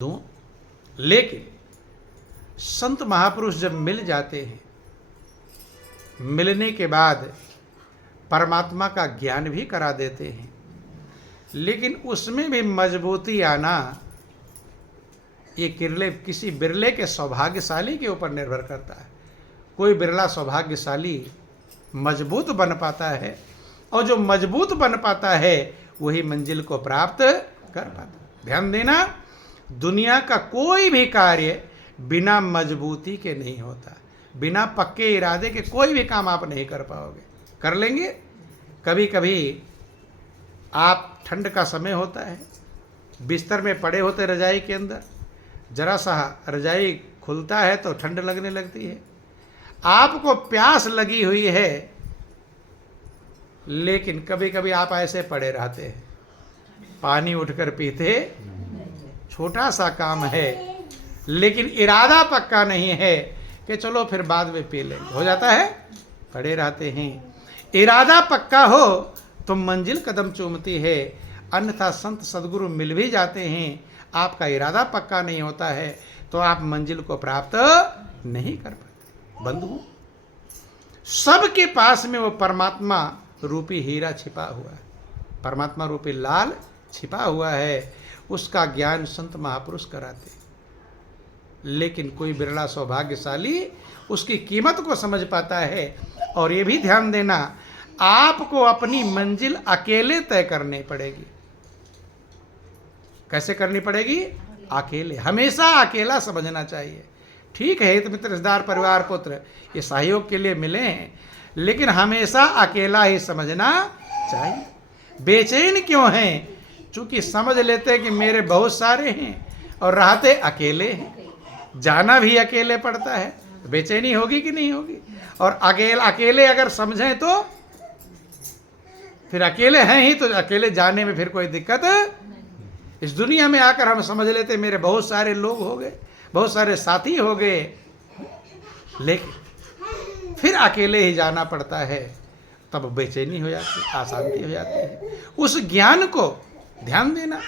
दूं, लेकिन संत महापुरुष जब मिल जाते हैं, मिलने के बाद परमात्मा का ज्ञान भी करा देते हैं, लेकिन उसमें भी मजबूती आना ये किसी बिरले के सौभाग्यशाली के ऊपर निर्भर करता है। कोई बिरला सौभाग्यशाली मजबूत बन पाता है, और जो मजबूत बन पाता है वही मंजिल को प्राप्त कर पाता है। ध्यान देना, दुनिया का कोई भी कार्य बिना मजबूती के नहीं होता। बिना पक्के इरादे के कोई भी काम आप नहीं कर पाओगे। कर लेंगे, कभी कभी आप ठंड का समय होता है, बिस्तर में पड़े होते रजाई के अंदर, जरा सा रजाई खुलता है तो ठंड लगने लगती है। आपको प्यास लगी हुई है, लेकिन कभी कभी आप ऐसे पड़े रहते हैं, पानी उठकर पीते, छोटा सा काम है, लेकिन इरादा पक्का नहीं है कि चलो फिर बाद में पी लेंगे, हो जाता है, पड़े रहते हैं। इरादा पक्का हो तो मंजिल कदम चूमती है, अन्यथा संत सदगुरु मिल भी जाते हैं, आपका इरादा पक्का नहीं होता है तो आप मंजिल को प्राप्त नहीं कर पाते। बंधु, सबके पास में वो परमात्मा रूपी हीरा छिपा हुआ है, परमात्मा रूपी लाल छिपा हुआ है, उसका ज्ञान संत महापुरुष कराते। लेकिन कोई बिरला सौभाग्यशाली उसकी कीमत को समझ पाता है। और ये भी ध्यान देना, आपको अपनी मंजिल अकेले तय करनी पड़ेगी। कैसे करनी पड़ेगी? अकेले, हमेशा अकेला समझना चाहिए। ठीक है, हित मित्र रिश्तेदार परिवार पुत्र ये सहयोग के लिए मिले हैं, लेकिन हमेशा अकेला ही समझना चाहिए। बेचैन क्यों हैं? चूंकि समझ लेते हैं कि मेरे बहुत सारे हैं और रहते अकेले हैं, जाना भी अकेले पड़ता है, बेचैनी होगी कि नहीं होगी? और अकेले अगर समझें तो फिर अकेले हैं ही, तो अकेले जाने में फिर कोई दिक्कत। इस दुनिया में आकर हम समझ लेते मेरे बहुत सारे लोग हो गए, बहुत सारे साथी हो गए, लेकिन फिर अकेले ही जाना पड़ता है, तब बेचैनी हो जाती है, अशांति हो जाती है। उस ज्ञान को ध्यान देना,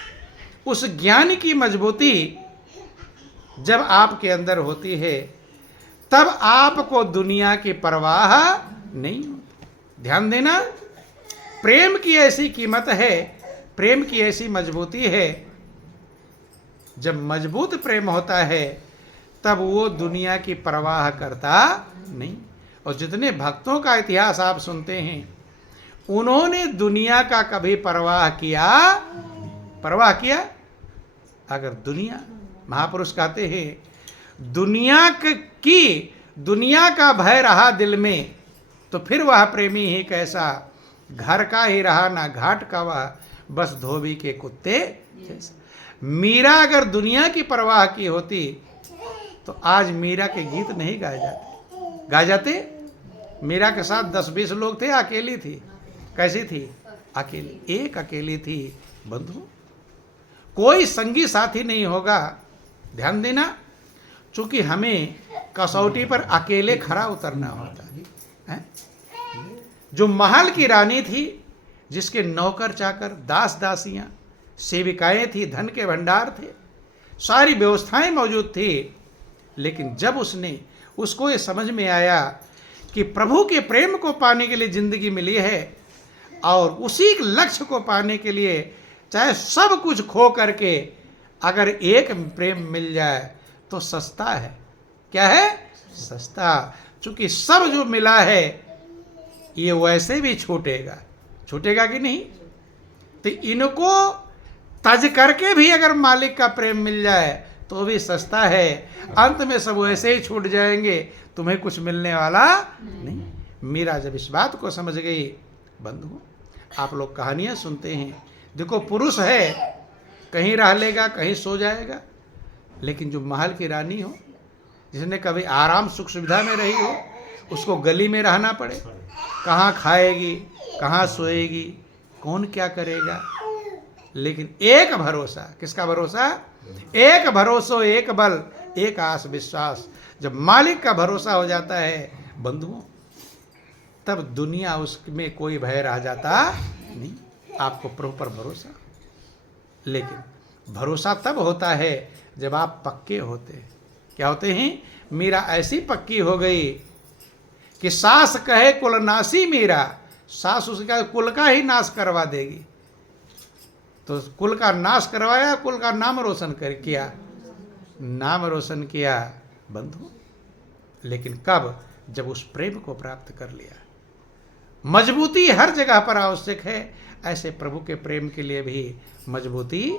उस ज्ञान की मजबूती जब आपके अंदर होती है, तब आपको दुनिया की परवाह नहीं होती। ध्यान देना, प्रेम की ऐसी कीमत है, प्रेम की ऐसी मजबूती है, जब मजबूत प्रेम होता है तब वो दुनिया की परवाह करता नहीं। और जितने भक्तों का इतिहास आप सुनते हैं, उन्होंने दुनिया का कभी परवाह किया? अगर दुनिया, महापुरुष कहते हैं दुनिया का भय रहा दिल में, तो फिर वह प्रेमी ही कैसा, घर का ही रहा ना घाट का वह, बस धोबी के कुत्ते जैसा। मीरा अगर दुनिया की परवाह की होती तो आज मीरा के गीत नहीं गाए जाते। मीरा के साथ 10-20 लोग थे, अकेली थी। कैसी थी? अकेली, एक अकेली थी। बंधु, कोई संगी साथी नहीं होगा। ध्यान देना, चूंकि हमें कसौटी पर अकेले खरा उतरना होता है। जो महल की रानी थी, जिसके नौकर चाकर, दास दासियां, सेविकाएं थी, धन के भंडार थे, सारी व्यवस्थाएं मौजूद थी, लेकिन जब उसको ये समझ में आया कि प्रभु के प्रेम को पाने के लिए जिंदगी मिली है, और उसी लक्ष्य को पाने के लिए चाहे सब कुछ खो करके अगर एक प्रेम मिल जाए तो सस्ता है। क्या है? सस्ता। चूंकि सब जो मिला है ये वैसे भी छूटेगा कि नहीं? तो इनको तज करके भी अगर मालिक का प्रेम मिल जाए तो भी सस्ता है। अंत में सब वैसे ही छूट जाएंगे, तुम्हें कुछ मिलने वाला नहीं। मीरा जब इस बात को समझ गई, बंधु आप लोग कहानियां सुनते हैं, देखो पुरुष है, कहीं रह लेगा, कहीं सो जाएगा, लेकिन जो महल की रानी हो, जिसने कभी आराम सुख सुविधा में रही हो, उसको गली में रहना पड़े, कहाँ खाएगी, कहाँ सोएगी, कौन क्या करेगा, लेकिन एक भरोसा। किसका भरोसा? एक भरोसा, एक बल, एक आस विश्वास। जब मालिक का भरोसा हो जाता है बंधुओं, तब दुनिया उसमें कोई भय रह जाता नहीं। आपको प्रभु पर भरोसा, लेकिन भरोसा तब होता है जब आप पक्के होते। क्या होते हैं? मीरा ऐसी पक्की हो गई कि सास कहे कुल नासी मीरा, सास उसका कुल का ही नाश करवा देगी। तो कुल का नाश करवाया, कुल का नाम रोशन किया, नाम रोशन किया बंधु। लेकिन कब? जब उस प्रेम को प्राप्त कर लिया। मजबूती हर जगह पर आवश्यक है, ऐसे प्रभु के प्रेम के लिए भी मजबूती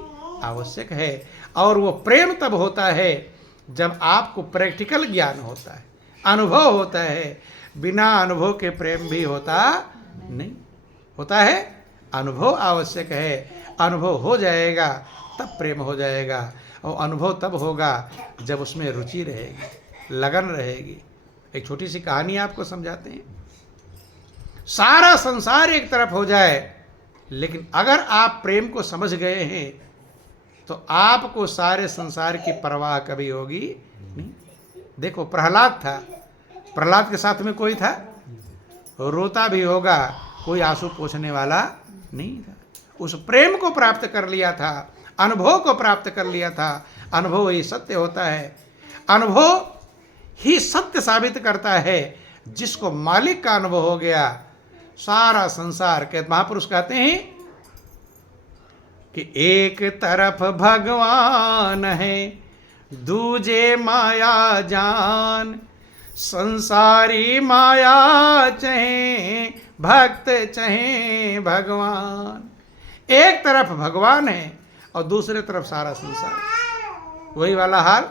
आवश्यक है। और वो प्रेम तब होता है जब आपको प्रैक्टिकल ज्ञान होता है, अनुभव होता है। बिना अनुभव के प्रेम भी होता नहीं। होता है, अनुभव आवश्यक है। अनुभव हो जाएगा तब प्रेम हो जाएगा। और अनुभव तब होगा जब उसमें रुचि रहेगी, लगन रहेगी। एक छोटी सी कहानी आपको समझाते हैं। सारा संसार एक तरफ हो जाए, लेकिन अगर आप प्रेम को समझ गए हैं तो आपको सारे संसार की परवाह कभी होगी नहीं। देखो, प्रहलाद था, प्रहलाद के साथ में कोई था, रोता भी होगा, कोई आंसू पोंछने वाला नहीं था। उस प्रेम को प्राप्त कर लिया था, अनुभव को प्राप्त कर लिया था। अनुभव ही सत्य होता है। अनुभव ही सत्य साबित करता है। जिसको मालिक का अनुभव हो गया, सारा संसार के महापुरुष कहते हैं कि एक तरफ भगवान है, दूजे माया जान, संसारी माया चहे भक्त चहे भगवान। एक तरफ भगवान है और दूसरे तरफ सारा संसार। वही वाला हाल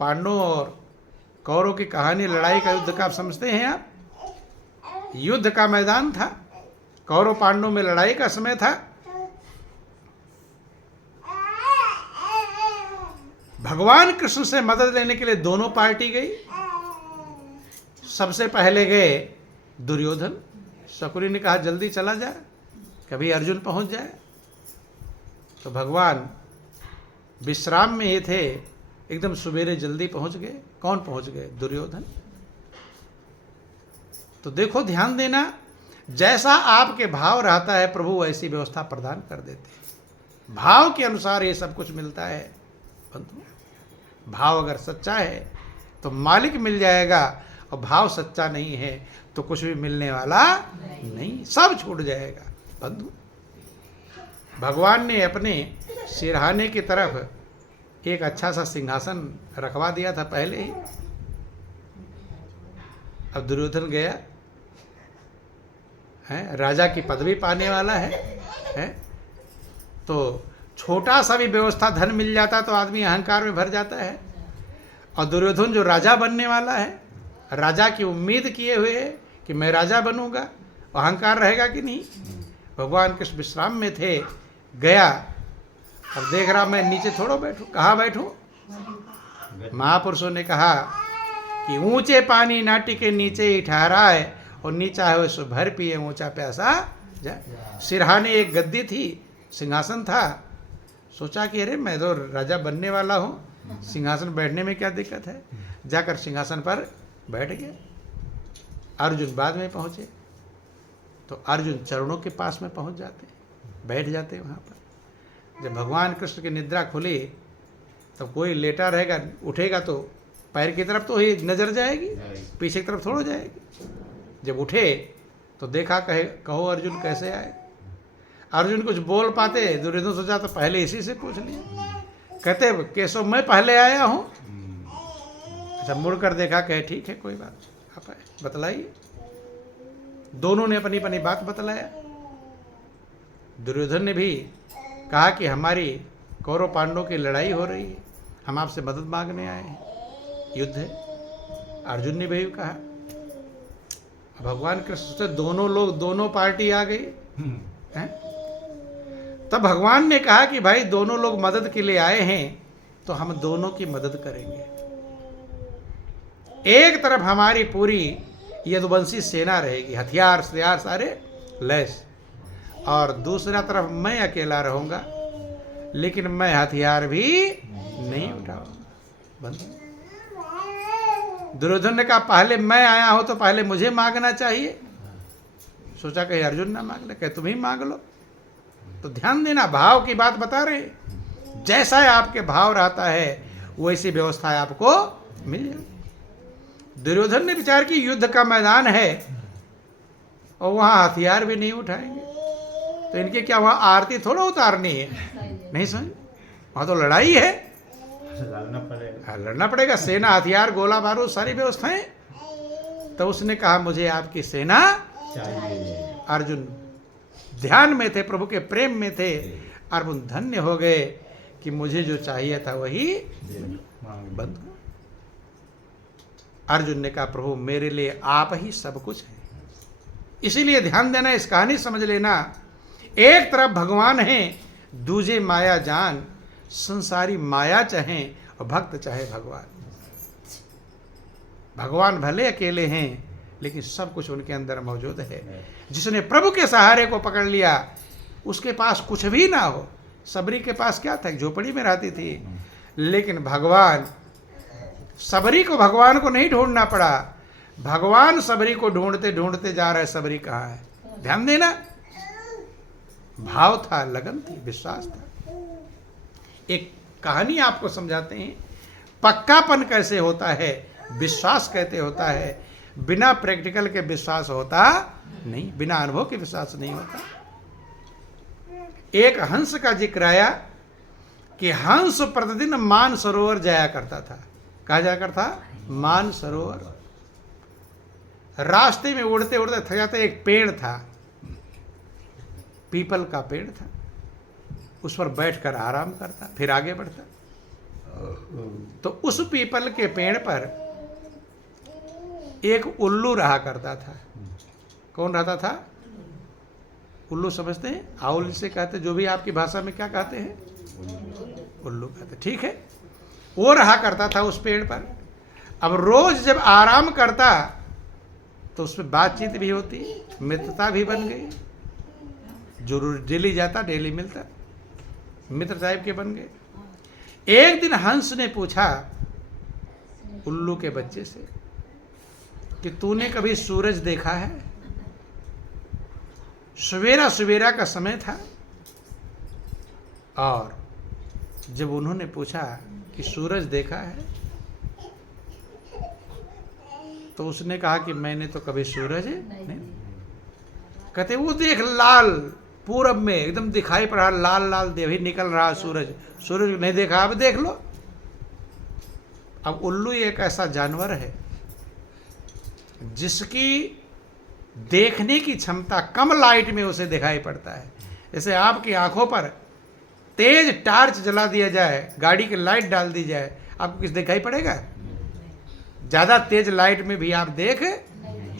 पांडवों और कौरवों की कहानी, लड़ाई का युद्ध का आप समझते हैं। आप, युद्ध का मैदान था, कौरव पांडवों में लड़ाई का समय था। भगवान कृष्ण से मदद लेने के लिए दोनों पार्टी गई। सबसे पहले गए दुर्योधन। शकुनी ने कहा जल्दी चला जाए, कभी अर्जुन पहुंच जाए। तो भगवान विश्राम में ही थे, एकदम सवेरे जल्दी पहुंच गए। कौन पहुंच गए? दुर्योधन। तो देखो, ध्यान देना, जैसा आपके भाव रहता है प्रभु वैसी व्यवस्था प्रदान कर देते हैं। भाव के अनुसार ये सब कुछ मिलता है बंधु। भाव अगर सच्चा है तो मालिक मिल जाएगा, और भाव सच्चा नहीं है तो कुछ भी मिलने वाला नहीं, सब छूट जाएगा बंधु। भगवान ने अपने सिरहाने की तरफ एक अच्छा सा सिंहासन रखवा दिया था पहले ही। अब दुर्योधन गया है, राजा की पदवी पाने वाला है? तो छोटा सा भी व्यवस्था धन मिल जाता तो आदमी अहंकार में भर जाता है। और दुर्योधन जो राजा बनने वाला है, राजा की उम्मीद किए हुए है कि मैं राजा बनूंगा, अहंकार रहेगा कि नहीं? भगवान कृष्ण विश्राम में थे, गया, अब देख रहा मैं नीचे थोड़ा बैठूं, कहाँ बैठूं? महापुरुषों ने कहा कि ऊंचे पानी नाटी के नीचे ही ठहरा है, और नीचा है सो भर पिए ऊंचा प्यासा जाए। सिरहाने एक गद्दी थी, सिंहासन था। सोचा कि अरे मैं तो राजा बनने वाला हूँ, सिंहासन बैठने में क्या दिक्कत है। जाकर सिंहासन पर बैठ गया। अर्जुन बाद में पहुँचे तो अर्जुन चरणों के पास में पहुँच जाते, बैठ जाते वहाँ पर। जब भगवान कृष्ण की निद्रा खुली तब कोई लेटा रहेगा, उठेगा तो पैर की तरफ तो ही नजर जाएगी, पीछे की तरफ थोड़ा जाएगी। जब उठे तो देखा, कहो अर्जुन कैसे आए। अर्जुन कुछ बोल पाते, दुर्योधन सोचा तो पहले इसी से पूछ लिया। कहते केशव मैं पहले आया हूँ। अच्छा, मुड़ कर देखा, कहे ठीक है कोई बात, आप आए, बतलाइए। दोनों ने अपनी अपनी बात बतलाया। दुर्योधन ने भी कहा कि हमारी कौरव पांडवों की लड़ाई हो रही है, हम आपसे मदद मांगने आए हैं, युद्ध है। अर्जुन ने भी कहा। भगवान कृष्ण से दोनों पार्टी आ गई हैं। तब भगवान ने कहा कि भाई दोनों लोग मदद के लिए आए हैं तो हम दोनों की मदद करेंगे। एक तरफ हमारी पूरी यदुवंशी सेना रहेगी, हथियार शथियार सारे लैस, और दूसरा तरफ मैं अकेला रहूंगा, लेकिन मैं हथियार भी नहीं उठाऊंगा। बंधु, दुर्योधन ने कहा पहले मैं आया हूं तो पहले मुझे मांगना चाहिए। सोचा कहीं अर्जुन ना मांग ले, कहे तुम ही मांग लो। तो ध्यान देना, भाव की बात बता रहे। जैसा आपके भाव रहता है वैसी व्यवस्था आपको मिल जाएगी। दुर्योधन ने विचार की युद्ध का मैदान है और वहां हथियार भी नहीं उठाएंगे, तो इनके क्या वहां आरती थोड़ा उतारनी है? नहीं समझ, वहां तो लड़ाई है, लड़ना पड़ेगा। सेना, हथियार, गोला बारूद, सारी व्यवस्थाएं। तो उसने कहा मुझे आपकी सेना चाहिए। अर्जुन ध्यान में थे, प्रभु के प्रेम में थे। अर्जुन धन्य हो गए कि मुझे जो चाहिए था वही बंद हुआ। अर्जुन ने कहा प्रभु मेरे लिए आप ही सब कुछ है। इसीलिए ध्यान देना, इस कहानी समझ लेना। एक तरफ भगवान है, दूजे माया जान। संसारी माया चाहे और भक्त चाहे भगवान। भगवान भले अकेले हैं लेकिन सब कुछ उनके अंदर मौजूद है। जिसने प्रभु के सहारे को पकड़ लिया उसके पास कुछ भी ना हो। सबरी के पास क्या था? झोपड़ी में रहती थी, लेकिन भगवान, सबरी को भगवान को नहीं ढूंढना पड़ा, भगवान सबरी को ढूंढते ढूंढते जा रहे। सबरी कहाँ है? ध्यान देना, भाव था, लगन थी, विश्वास था। एक कहानी आपको समझाते हैं, पक्कापन कैसे होता है, विश्वास कैसे होता है। बिना प्रैक्टिकल के विश्वास होता नहीं, बिना अनुभव के विश्वास नहीं होता। एक हंस का जिक्र आया कि हंस प्रतिदिन मान सरोवर जाया करता था। कहा जाया करता? मान सरोवर। रास्ते में उड़ते उड़ते थक जाता, एक पेड़ था, पीपल का पेड़ था, उस पर बैठकर आराम करता, फिर आगे बढ़ता। तो उस पीपल के पेड़ पर एक उल्लू रहा करता था। कौन रहता था? उल्लू समझते हैं? आउल से कहते, जो भी आपकी भाषा में क्या कहते हैं? उल्लू कहते, ठीक है। वो रहा करता था उस पेड़ पर। अब रोज जब आराम करता तो उसमें बातचीत भी होती, मित्रता भी बन गई। जरूर डेली जाता, डेली मिलता, मित्र टाइप के बन गए। एक दिन हंस ने पूछा उल्लू के बच्चे से कि तूने कभी सूरज देखा है? सवेरा सवेरा का समय था, और जब उन्होंने पूछा कि सूरज देखा है, तो उसने कहा कि मैंने तो कभी सूरज नहीं। कहते वो देख, लाल पूरब में एकदम दिखाई पड़ा, लाल लाल देवी निकल रहा सूरज। सूरज नहीं देखा? अब देख लो। अब उल्लू एक ऐसा जानवर है जिसकी देखने की क्षमता कम लाइट में उसे दिखाई पड़ता है। जैसे आपकी आंखों पर तेज टार्च जला दिया जाए, गाड़ी की लाइट डाल दी जाए, आपको किस दिखाई पड़ेगा? ज़्यादा तेज लाइट में भी आप देख,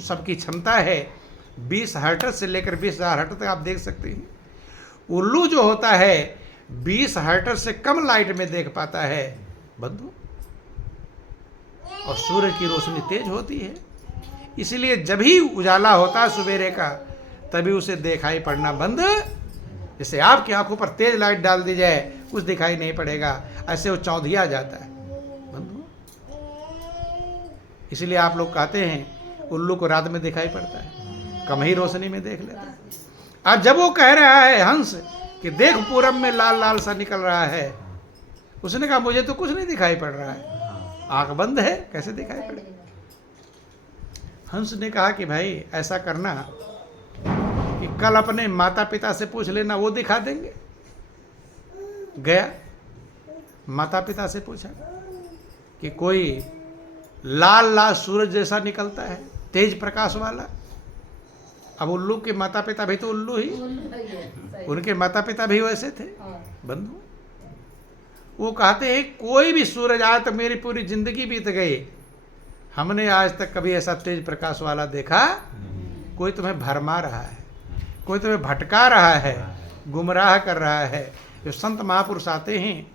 सबकी क्षमता है 20 हर्ट्ज से लेकर 20,000 हर्ट्ज तक आप देख सकते हैं। उल्लू जो होता है 20 हर्ट्ज से कम लाइट में देख पाता है बंधु, और सूर्य की रोशनी तेज होती है। इसलिए जब ही उजाला होता है सवेरे का, तभी उसे दिखाई पड़ना बंद। जैसे आपकी आंखों पर तेज लाइट डाल दी जाए, कुछ दिखाई नहीं पड़ेगा, ऐसे वो चौंधिया जाता है बंधु। इसलिए आप लोग कहते हैं उल्लू को रात में दिखाई पड़ता है, कम ही रोशनी में देख लेता है। अब जब वो कह रहा है हंस कि देख पूरब में लाल लाल सा निकल रहा है, उसने कहा मुझे तो कुछ नहीं दिखाई पड़ रहा है, आंख बंद है, कैसे दिखाई पड़े? हंस ने कहा कि भाई ऐसा करना कि कल अपने माता पिता से पूछ लेना, वो दिखा देंगे। गया, माता पिता से पूछा कि कोई लाल लाल सूरज जैसा निकलता है, तेज प्रकाश वाला। अब उल्लू के माता पिता भी तो उल्लू ही, उनके माता पिता भी वैसे थे बंधु। वो कहते हैं कोई भी सूरज आया तो मेरी पूरी जिंदगी बीत गई, हमने आज तक कभी ऐसा तेज प्रकाश वाला देखा। कोई तुम्हें भरमा रहा है, कोई तुम्हें भटका रहा है, गुमराह कर रहा है। जो संत महापुरुष आते हैं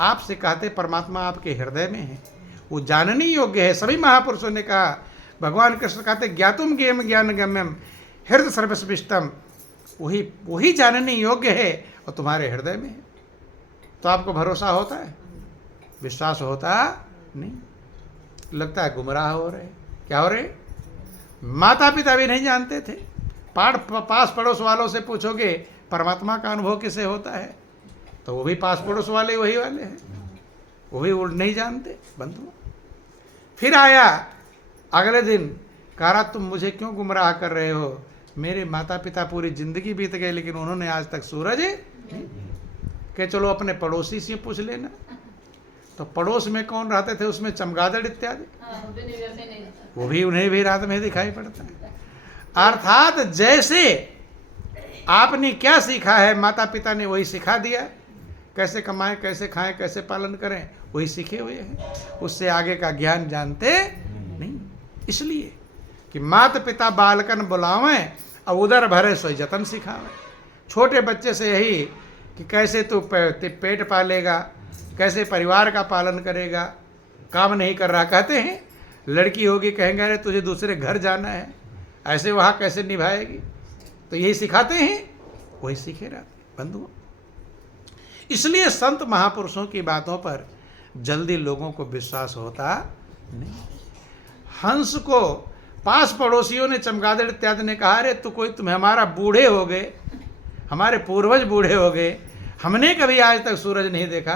आपसे कहते परमात्मा आपके हृदय में है, वो जानने योग्य है। सभी महापुरुषों ने कहा, भगवान कृष्ण कहते ज्ञातुम ज्ञेयम ज्ञान गम्यम हृदय सर्वस्विष्टम, वही जानने योग्य है और तुम्हारे हृदय में है। तो आपको भरोसा होता है? विश्वास होता नहीं, लगता है गुमराह हो रहे। क्या हो रहे? माता पिता भी नहीं जानते थे। पास पड़ोस वालों से पूछोगे परमात्मा का अनुभव किसे होता है, तो वो भी पास पड़ोस वाले वही वाले हैं, वो भी उड़ नहीं जानते बंधु। फिर आया अगले दिन, कहा तुम मुझे क्यों गुमराह कर रहे हो, मेरे माता पिता पूरी जिंदगी बीत गए लेकिन उन्होंने आज तक सूरज के चलो अपने पड़ोसी से पूछ लेना। तो पड़ोस में कौन रहते थे, उसमें चमगादड़ इत्यादि, वो भी उन्हें भी रात में दिखाई पड़ता है। अर्थात जैसे आपने क्या सीखा है, माता पिता ने वही सिखा दिया, कैसे कमाएं, कैसे खाएं, कैसे पालन करें, वही सीखे हुए हैं, उससे आगे का ज्ञान जानते नहीं। इसलिए कि माता पिता बालकन बुलावें और उधर भरे सोई जतन सिखावें। छोटे बच्चे से यही कि कैसे तू पेट पालेगा, कैसे परिवार का पालन करेगा, काम नहीं कर रहा, कहते हैं लड़की होगी कहेंगे अरे तुझे दूसरे घर जाना है, ऐसे वहाँ कैसे निभाएगी, तो यही सिखाते हैं, वही सीखे रहते बंधुओं। इसलिए संत महापुरुषों की बातों पर जल्दी लोगों को विश्वास होता नहीं। हंस को पास पड़ोसियों ने, चमगादड़ इत्यादि ने कहा अरे तुम्हें हमारा बूढ़े हो गए, हमारे पूर्वज बूढ़े हो गए, हमने कभी आज तक सूरज नहीं देखा,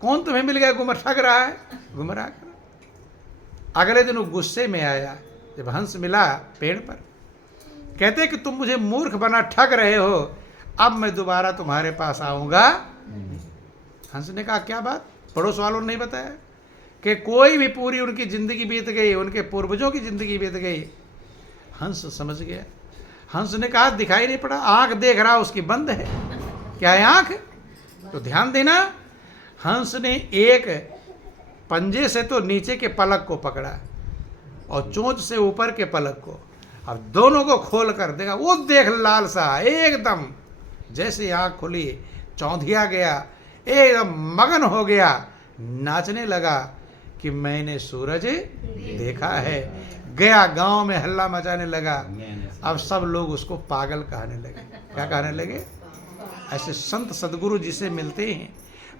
कौन तुम्हें मिल गया गुमराह कर रहा है, गुमराह कर। अगले दिन वो गुस्से में आया, जब हंस मिला पेड़ पर, कहते कि तुम मुझे मूर्ख बना ठग रहे हो, अब मैं दोबारा तुम्हारे पास आऊंगा। हंस ने कहा क्या बात, पड़ोस वालों ने नहीं बताया कि कोई भी पूरी उनकी जिंदगी बीत गई, उनके पूर्वजों की जिंदगी बीत गई। हंस समझ गया। हंस ने कहा दिखाई नहीं पड़ा, आंख देख रहा उसकी बंद है, क्या है आंख, तो ध्यान देना। हंस ने एक पंजे से तो नीचे के पलक को पकड़ा और चोंच से ऊपर के पलक को, अब दोनों को खोल कर देखा, वो देख लाल सा एकदम, जैसे आंख खुली चौंधिया गया, एकदम मगन हो गया, नाचने लगा कि मैंने सूरज देखा है। गया गांव में हल्ला मचाने लगा। अब सब लोग उसको पागल कहने लगे। क्या कहने लगे? ऐसे संत सदगुरु जिसे मिलते हैं,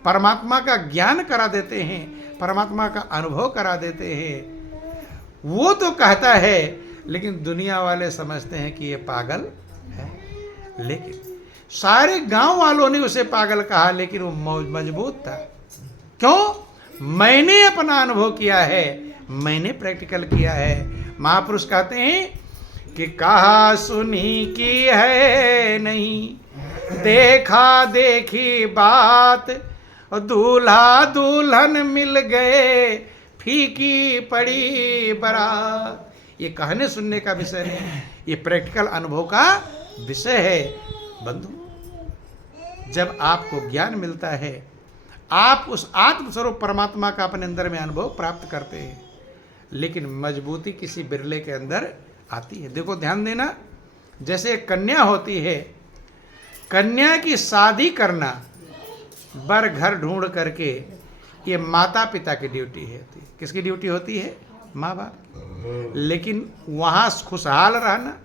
परमात्मा का ज्ञान करा देते हैं, परमात्मा का अनुभव करा देते हैं, वो तो कहता है, लेकिन दुनिया वाले समझते हैं कि ये पागल है। लेकिन सारे गांव वालों ने उसे पागल कहा, लेकिन वो मजबूत था। क्यों? मैंने अपना अनुभव किया है, मैंने प्रैक्टिकल किया है। महापुरुष कहते हैं कि कहा सुनी की है नहीं, देखा देखी बात, दूल्हा दुल्हन मिल गए, फीकी पड़ी बारात। ये कहने सुनने का विषय नहीं, ये प्रैक्टिकल अनुभव का विषय है बंधु। जब आपको ज्ञान मिलता है, आप उस आत्मस्वरूप परमात्मा का अपने अंदर में अनुभव प्राप्त करते हैं, लेकिन मजबूती किसी बिरले के अंदर आती है। देखो ध्यान देना, जैसे एक कन्या होती है, कन्या की शादी करना बर घर ढूंढ करके, ये माता पिता की ड्यूटी है। किसकी ड्यूटी होती है? माँ बाप। लेकिन वहाँ खुशहाल रहना,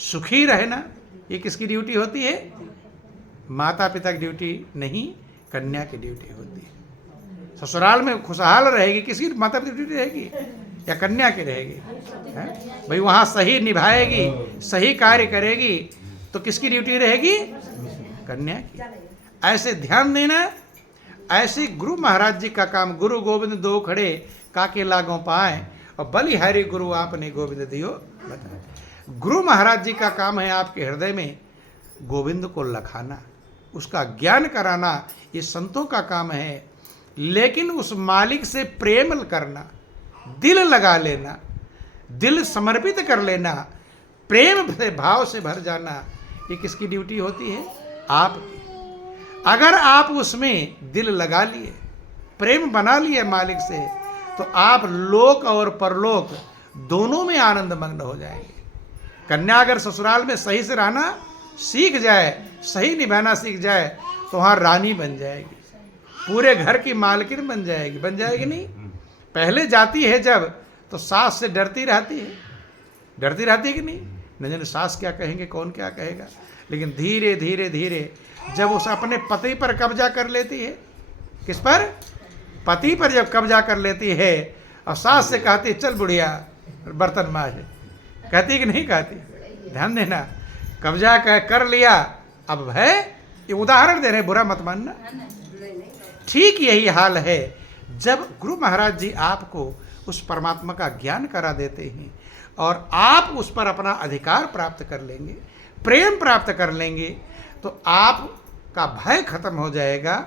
सुखी रहना, ये किसकी ड्यूटी होती है? माता पिता की ड्यूटी नहीं, कन्या की ड्यूटी होती है। ससुराल में खुशहाल रहेगी, किसकी? माता पिता की ड्यूटी रहेगी या कन्या की रहेगी? भाई वहाँ सही निभाएगी, सही कार्य करेगी, तो किसकी ड्यूटी रहेगी? कन्या की। ऐसे ध्यान देना, ऐसे गुरु महाराज जी का काम, गुरु गोविंद दो खड़े काके लागों पाए, और बलिहारी गुरु आपने गोविंद दियो बताए। गुरु महाराज जी का काम है आपके हृदय में गोविंद को लखाना, उसका ज्ञान कराना, ये संतों का काम है। लेकिन उस मालिक से प्रेम करना, दिल लगा लेना, दिल समर्पित कर लेना, प्रेम से भाव से भर जाना, ये किसकी ड्यूटी होती है? आपकी। अगर आप उसमें दिल लगा लिए, प्रेम बना लिए मालिक से, तो आप लोक और परलोक दोनों में आनंद मग्न हो जाएंगे। कन्या अगर ससुराल में सही से रहना सीख जाए, सही निभाना सीख जाए, तो वहाँ रानी बन जाएगी, पूरे घर की मालकिन बन जाएगी। बन जाएगी नहीं? पहले जाती है जब, तो सास से डरती रहती है, डरती रहती है कि नहीं? न जाने सास क्या कहेंगे, कौन क्या कहेगा। लेकिन धीरे धीरे धीरे जब उस अपने पति पर कब्जा कर लेती है, किस पर? पति पर जब कब्जा कर लेती है, और सास से कहती चल बुढ़िया बर्तन मांज, कहती कि नहीं कहती? ध्यान देना, कब्जा कर लिया, अब है ये उदाहरण दे रहे हैं, बुरा मत मानना। ठीक यही हाल है जब गुरु महाराज जी आपको उस परमात्मा का ज्ञान करा देते हैं और आप उस पर अपना अधिकार प्राप्त कर लेंगे, प्रेम प्राप्त कर लेंगे, तो आपका भय खत्म हो जाएगा।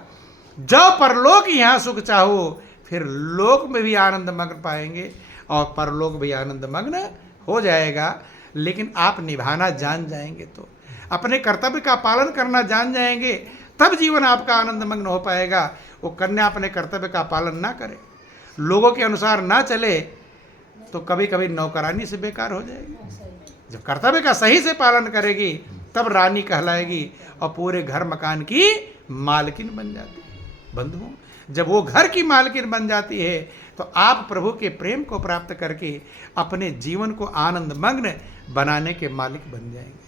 जो परलोक यहाँ सुख चाहो, फिर लोक में भी आनंद मग्न पाएंगे और परलोक भी आनंद मग्न हो जाएगा। लेकिन आप निभाना जान जाएंगे, तो अपने कर्तव्य का पालन करना जान जाएंगे, तब जीवन आपका आनंद मग्न हो पाएगा। वो कन्या अपने कर्तव्य का पालन ना करे, लोगों के अनुसार ना चले, तो कभी कभी नौकरानी से बेकार हो जाएगी। जब कर्तव्य का सही से पालन करेगी, तब रानी कहलाएगी और पूरे घर मकान की मालकिन बन जाती है। बंधुओं, जब वो घर की मालकिन बन जाती है, तो आप प्रभु के प्रेम को प्राप्त करके अपने जीवन को आनंद मग्न बनाने के मालिक बन जाएंगे।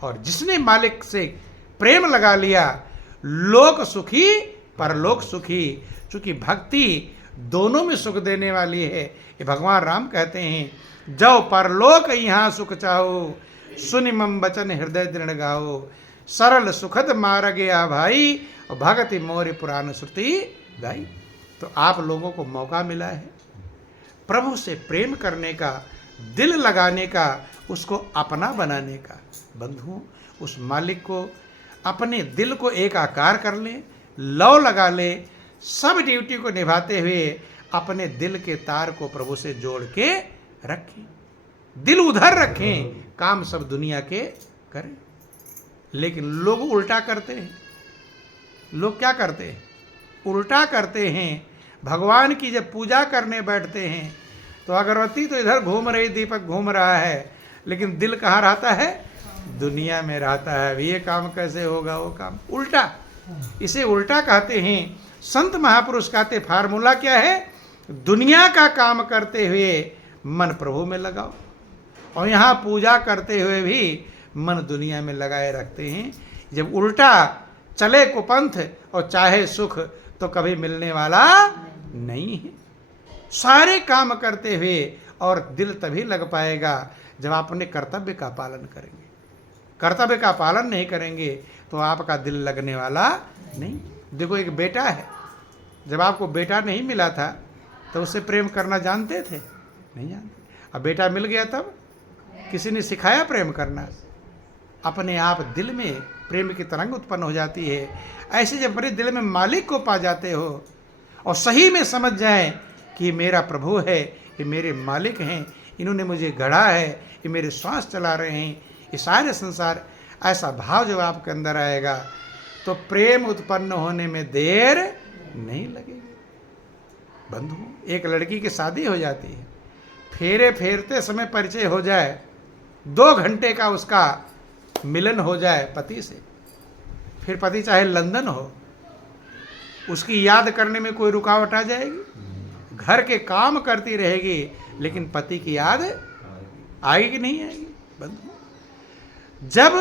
और जिसने मालिक से प्रेम लगा लिया, लोक सुखी परलोक सुखी। चूंकि भक्ति दोनों में सुख देने वाली है। ये भगवान राम कहते हैं, जो परलोक यहाँ सुख चाहो, सुनि मम बचन हृदय दृढ़ गाओ, सरल सुखद मार्ग आ भाई, और भगति मोरि पुराण श्रुति गाई। तो आप लोगों को मौका मिला है प्रभु से प्रेम करने का, दिल लगाने का, उसको अपना बनाने का। बंधुओं, उस मालिक को अपने दिल को एक आकार कर लें, लौ लगा लें, सब ड्यूटी को निभाते हुए अपने दिल के तार को प्रभु से जोड़ के रखें, दिल उधर रखें, काम सब दुनिया के करें। लेकिन लोग उल्टा करते हैं। लोग क्या करते हैं? उल्टा करते हैं। भगवान की जब पूजा करने बैठते हैं तो अगरबत्ती तो इधर घूम रही, दीपक घूम रहा है, लेकिन दिल कहाँ रहता है? दुनिया में रहता है। ये काम कैसे होगा, वो काम उल्टा। इसे उल्टा कहते हैं। संत महापुरुष कहते फार्मूला क्या है? दुनिया का काम करते हुए मन प्रभु में लगाओ, और यहाँ पूजा करते हुए भी मन दुनिया में लगाए रखते हैं। जब उल्टा चले कुपंथ और चाहे सुख, तो कभी मिलने वाला नहीं है। सारे काम करते हुए और दिल तभी लग पाएगा जब आप अपने कर्तव्य का पालन करेंगे। कर्तव्य का पालन नहीं करेंगे तो आपका दिल लगने वाला नहीं। देखो, एक बेटा है, जब आपको बेटा नहीं मिला था तो उससे प्रेम करना जानते थे? नहीं जानते। अब बेटा मिल गया, तब किसी ने सिखाया प्रेम करना? अपने आप दिल में प्रेम की तरंग उत्पन्न हो जाती है। ऐसे जब अपने दिल में मालिक को पा जाते हो और सही में समझ जाएं कि ये मेरा प्रभु है, ये मेरे मालिक हैं, इन्होंने मुझे गढ़ा है, ये मेरे श्वास चला रहे हैं, ये सारे संसार, ऐसा भाव जब आपके अंदर आएगा तो प्रेम उत्पन्न होने में देर नहीं लगेगी। बंधुओं, एक लड़की की शादी हो जाती है, फेरे फेरते समय परिचय हो जाए, 2 घंटे का उसका मिलन हो जाए पति से, फिर पति चाहे लंदन हो, उसकी याद करने में कोई रुकावट आ जाएगी? घर के काम करती रहेगी, लेकिन पति की याद आएगी कि नहीं आएगी? बंधु, जब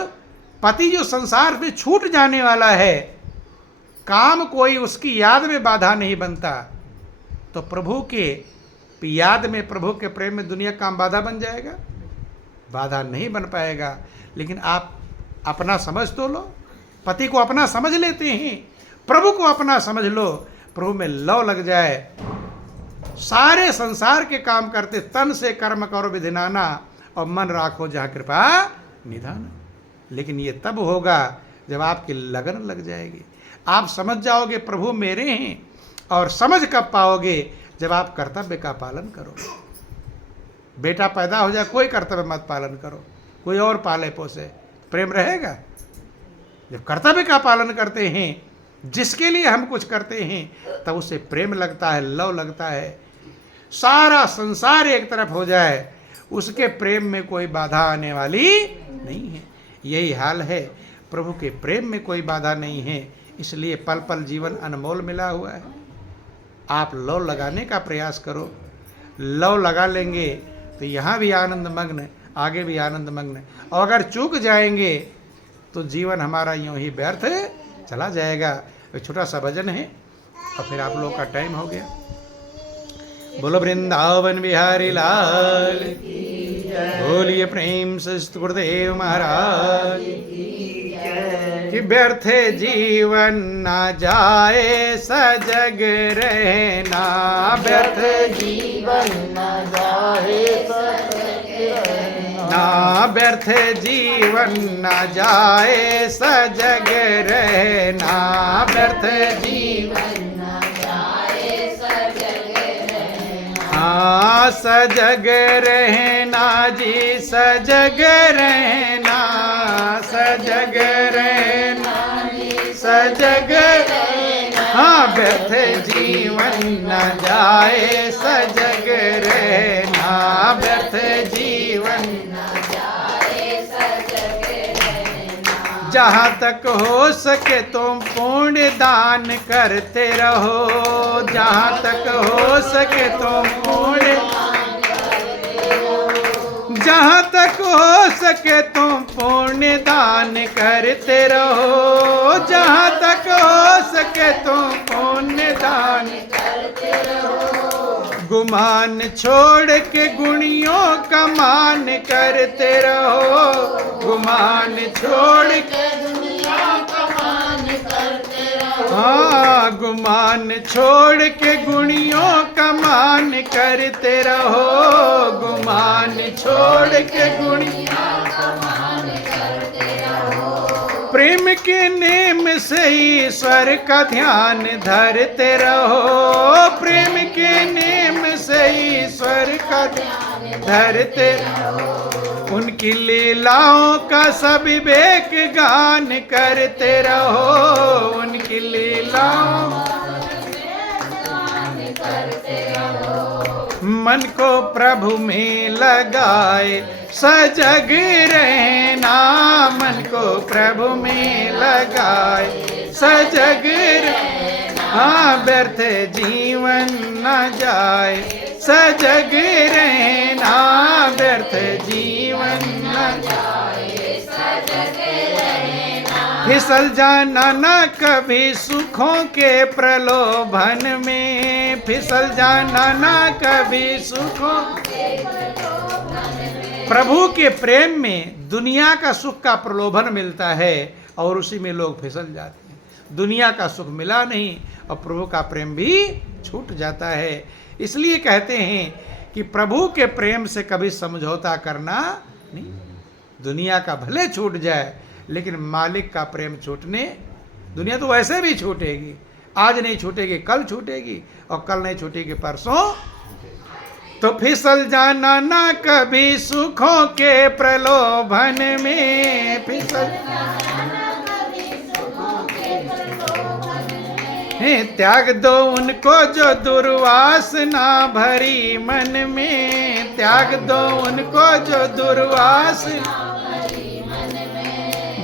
पति जो संसार में छूट जाने वाला है, काम कोई उसकी याद में बाधा नहीं बनता, तो प्रभु के याद में, प्रभु के प्रेम में दुनिया काम बाधा बन जाएगा? बाधा नहीं बन पाएगा। लेकिन आप अपना समझ तो लो। पति को अपना समझ लेते हैं, प्रभु को अपना समझ लो, प्रभु में लौ लग जाए, सारे संसार के काम करते, तन से कर्म करो विधिनाना, और मन राखो जहाँ कृपा निधान। लेकिन ये तब होगा जब आपकी लगन लग जाएगी, आप समझ जाओगे प्रभु मेरे हैं। और समझ कब पाओगे? जब आप कर्तव्य का पालन करोगे। बेटा पैदा हो जाए, कोई कर्तव्य मत पालन करो, कोई और पाले पोसे, प्रेम रहेगा? जब कर्तव्य का पालन करते हैं, जिसके लिए हम कुछ करते हैं, तब उसे प्रेम लगता है, लव लगता है। सारा संसार एक तरफ हो जाए, उसके प्रेम में कोई बाधा आने वाली नहीं है। यही हाल है, प्रभु के प्रेम में कोई बाधा नहीं है। इसलिए पल पल जीवन अनमोल मिला हुआ है। आप लौ लगाने का प्रयास करो। लौ लगा लेंगे तो यहाँ भी आनंद मग्न, आगे भी आनंद मग्न। और अगर चूक जाएंगे तो जीवन हमारा यूं ही व्यर्थ चला जाएगा। एक छोटा सा भजन है और फिर आप लोग का टाइम हो गया। बोलो वृंदावन बिहारी लाल, बोलिए प्रेम से गुरुदेव महाराज की व्यर्थ जीवन न जाए सजग रहना, व्यर्थ जीवन न जाए सजग रहना, व्यर्थ जीवन न जाए सजग रहना, व्यर्थ जीवन न जाए सजग रहना, हाँ सजग रहना जी, सजग रहना, सजग रहना, सजग रहना, हाँ व्यर्थ जीवन न जाए सजग रहना, व्यर्थ जीवन न जाए सजग रहना, जहाँ तक हो सके तुम पुण्य दान करते रहो, जहाँ तक हो सके तुम पुण्य, जहाँ तक हो सके तुम पुण्य दान करते रहो, जहाँ तक हो सके तुम पुण्य दान करते रहो, गुमान छोड़ के गुणियों का मान करते रहो, गुमान छोड़ के दुनिया का मान करते रहो, हाँ गुमान छोड़ के गुणियों का मान करते रहो, गुमान छोड़ के गुणियों का मान करते रहो, प्रेम के नेम से ईश्वर का ध्यान धरते रहो, प्रेम के नेम से ईश्वर का ध्यान धरते रहो, उनकी लीलाओं का सब विवेक गान करते रहो, उनकी लीलाओं करते रहो, मन को प्रभु में लगाए सजग रहना, मन को प्रभु में लगाए सजग रहना, हाँ व्यर्थ जीवन न जाए सजग रहना, व्यर्थ जीवन न जाए सजग रहना, फिसल जाना न कभी सुखों के प्रलोभन में, फिसल जाना न कभी सुखों, प्रभु के प्रेम में दुनिया का सुख का प्रलोभन मिलता है और उसी में लोग फिसल जाते हैं। दुनिया का सुख मिला नहीं और प्रभु का प्रेम भी छूट जाता है। इसलिए कहते हैं कि प्रभु के प्रेम से कभी समझौता करना नहीं। दुनिया का भले छूट जाए लेकिन मालिक का प्रेम छूटने, दुनिया तो वैसे भी छूटेगी, आज नहीं छूटेगी कल छूटेगी और कल नहीं छूटेगी परसों, तो फिसल जाना ना कभी सुखों के प्रलोभन में, फिसल त्याग दो उनको जो दुर्वासना भरी मन में, त्याग दो उनको जो दुर्वासना,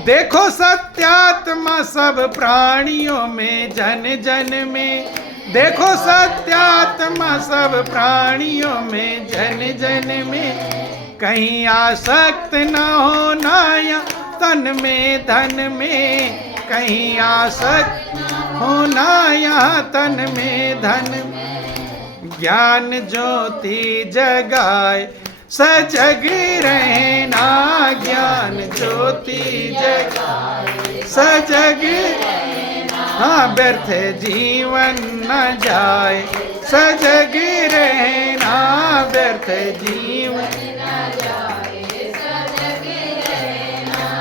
देखो सत्यात्मा सब प्राणियों में जन जन में, देखो सत्यात्मा सब प्राणियों में जन जन में, कहीं आसक्त न होना या तन में धन में, कहीं आसक्त होना यहाँ तन में धन में, ज्ञान ज्योति जगाए सजग रहना, ज्ञान ज्योति जगाए सजग रहना, हाँ व्यर्थ जीवन न जाए सजग रहना, व्यर्थ जीवन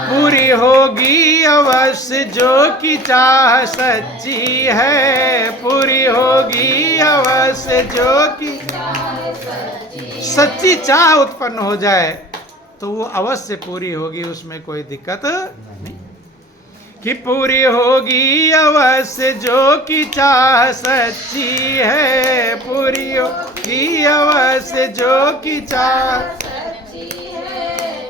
पूरी होगी अवश्य जो की चाह सच्ची है, पूरी होगी अवश्य जो की सच्ची चाह उत्पन्न हो जाए तो वो अवश्य पूरी होगी, उसमें कोई दिक्कत नहीं। कि पूरी होगी अवश्य जो की चाह सच्ची है, पूरी होगी अवश्य जो की चाह,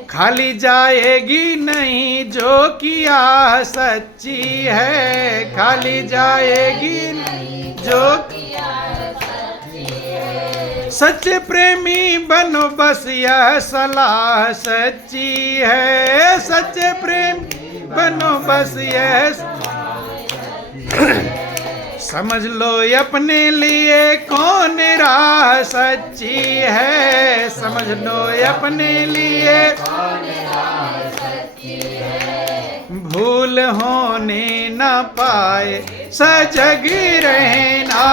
खाली जाएगी नहीं जो की आह सच्ची है, खाली जाएगी नहीं जो की आह सच्ची है, सच्चे प्रेमी बनो बस यह सलाह सच्ची है, सच्चे प्रेमी बनो बस यह समझ लो अपने लिए कौन राह सच्ची है, समझ लो अपने लिए कौन राह सच्ची है, भूल होने न पाए सजग रहे ना,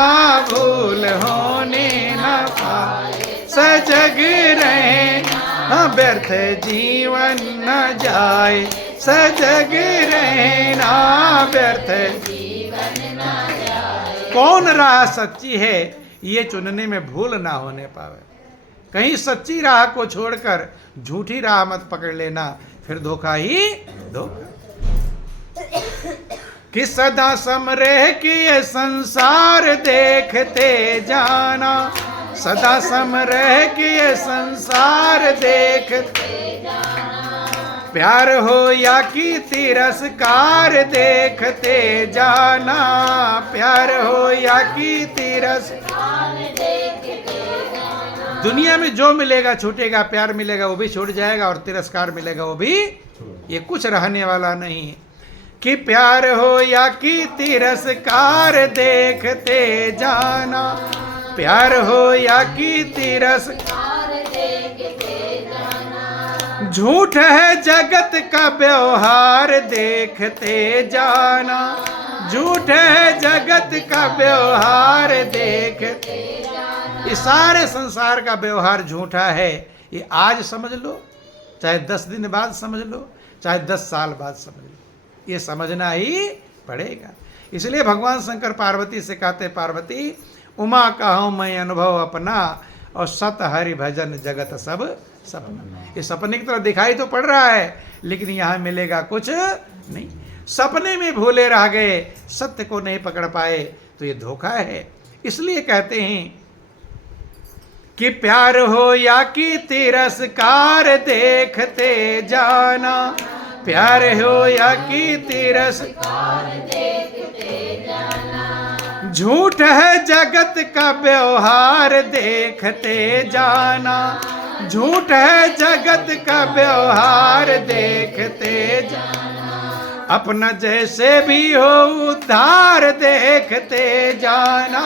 भूल होने न पाए सजग रहे ना, व्यर्थ जीवन न जाए सजग रहे ना, व्यर्थ जीवन न जाए। कौन राह सच्ची है ये चुनने में भूल ना होने पावे। कहीं सच्ची राह को छोड़कर झूठी राह मत पकड़ लेना, फिर धोखा ही धोखा। कि सदा समरह के ये संसार देखते जाना, सदा समरह के ये संसार देखते जाना, प्यार हो या कि तिरस्कार देखते जाना, प्यार हो या कि तिरस्कार देखते जाना। दुनिया में जो मिलेगा छूटेगा, प्यार मिलेगा वो भी छूट जाएगा, और तिरस्कार मिलेगा वो भी, ये कुछ रहने वाला नहीं। कि प्यार हो या कि तिरस्कार देखते जाना, प्यार हो या कि तिरस्कार देखते जाना, झूठ है जगत का व्यवहार देखते जाना, झूठ है जगत का व्यवहार देखते जाना। ये सारे संसार का व्यवहार झूठा है, ये आज समझ लो, चाहे 10 दिन बाद समझ लो, चाहे 10 साल बाद समझ लो, ये समझना ही पड़ेगा। इसलिए भगवान शंकर पार्वती से कहते, पार्वती उमा कहूँ मैं अनुभव अपना, और सत हरि भजन जगत सब सपना। ये सपने की तरह दिखाई तो पड़ रहा है, लेकिन यहाँ मिलेगा कुछ नहीं। सपने में भूले रह गए, सत्य को नहीं पकड़ पाए, तो ये धोखा है। इसलिए कहते हैं कि प्यार हो या कि तिरस्कार देखते जाना, प्यार हो या कि तिरस्कार देखते जाना, झूठ है जगत का व्यवहार देखते जाना, झूठ है जगत का व्यवहार देखते जाना, अपना जैसे भी हो उद्धार देखते जाना,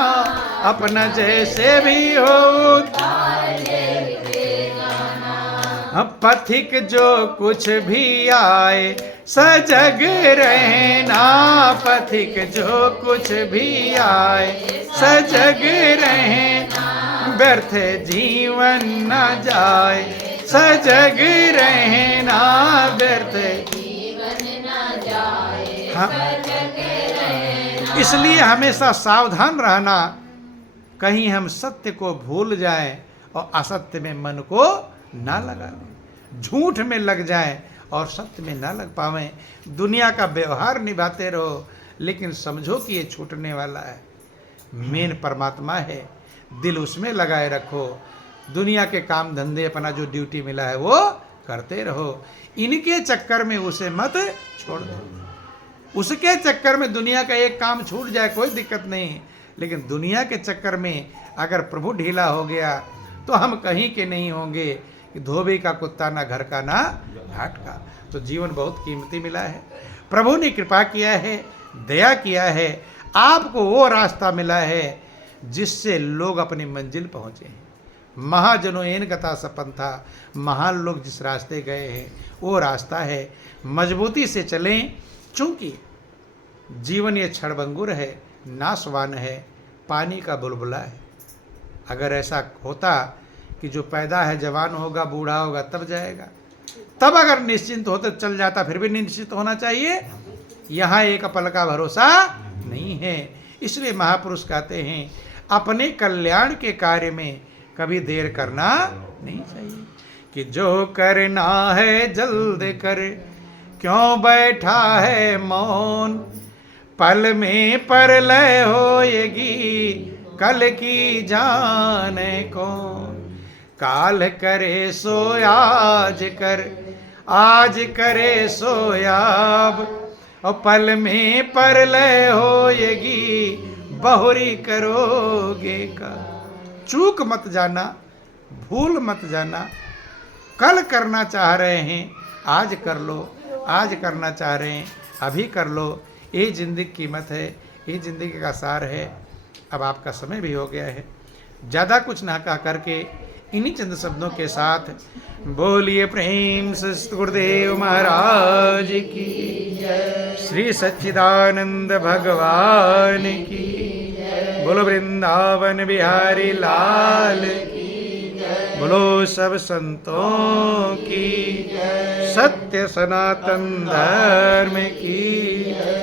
अपना जैसे भी हो उद्धार देखते जाना। पथिक जो कुछ भी आए सजग रहना, पथिक जो कुछ भी आए सजग रहना, व्यर्थ जीवन न जाए सजग रहना, व्यर्थ जीवन न जाए सजग रहना। इसलिए हमेशा सावधान रहना, कहीं हम सत्य को भूल जाएं और असत्य में मन को ना लगा लें, झूठ में लग जाएं और सत्य में ना लग पावें। दुनिया का व्यवहार निभाते रहो, लेकिन समझो कि ये छूटने वाला है। मेन परमात्मा है, दिल उसमें लगाए रखो। दुनिया के काम धंधे, अपना जो ड्यूटी मिला है वो करते रहो। इनके चक्कर में उसे मत छोड़ दो। उसके चक्कर में दुनिया का एक काम छूट जाए कोई दिक्कत नहीं, लेकिन दुनिया के चक्कर में अगर प्रभु ढीला हो गया तो हम कहीं के नहीं होंगे कि धोबी का कुत्ता ना घर का ना घाट का। तो जीवन बहुत कीमती मिला है, प्रभु ने कृपा किया है, दया किया है, आपको वो रास्ता मिला है जिससे लोग अपनी मंजिल पहुँचे हैं। महाजनों एन गता सपंथा, महान लोग जिस रास्ते गए हैं वो रास्ता है। मजबूती से चलें, चूँकि जीवन ये क्षणभंगुर है, नाशवान है, पानी का बुलबुला है। अगर ऐसा होता कि जो पैदा है जवान होगा, बूढ़ा होगा, तब जाएगा, तब अगर निश्चिंत होते चल जाता, फिर भी निश्चित होना चाहिए। यहाँ एक पल का भरोसा नहीं है। इसलिए महापुरुष कहते हैं अपने कल्याण के कार्य में कभी देर करना नहीं चाहिए। कि जो करना है जल्द कर, क्यों बैठा है मौन, पल में परलय होएगी, कल की जाने कौन। काल करे सो आज कर, आज करे सो अब, और पल में परलय होएगी, बहुरी करोगे का। चूक मत जाना, भूल मत जाना। कल करना चाह रहे हैं आज कर लो, आज करना चाह रहे हैं अभी कर लो। ये जिंदगी कीमत है, ये जिंदगी का सार है। अब आपका समय भी हो गया है, ज़्यादा कुछ ना कह करके इन्हीं चंद शब्दों के साथ बोलिए प्रेम से गुरुदेव महाराज की, श्री सच्चिदानंद भगवान की, बोलो वृंदावन बिहारी लाल की, बोलो सब संतों की, सत्य सनातन धर्म की।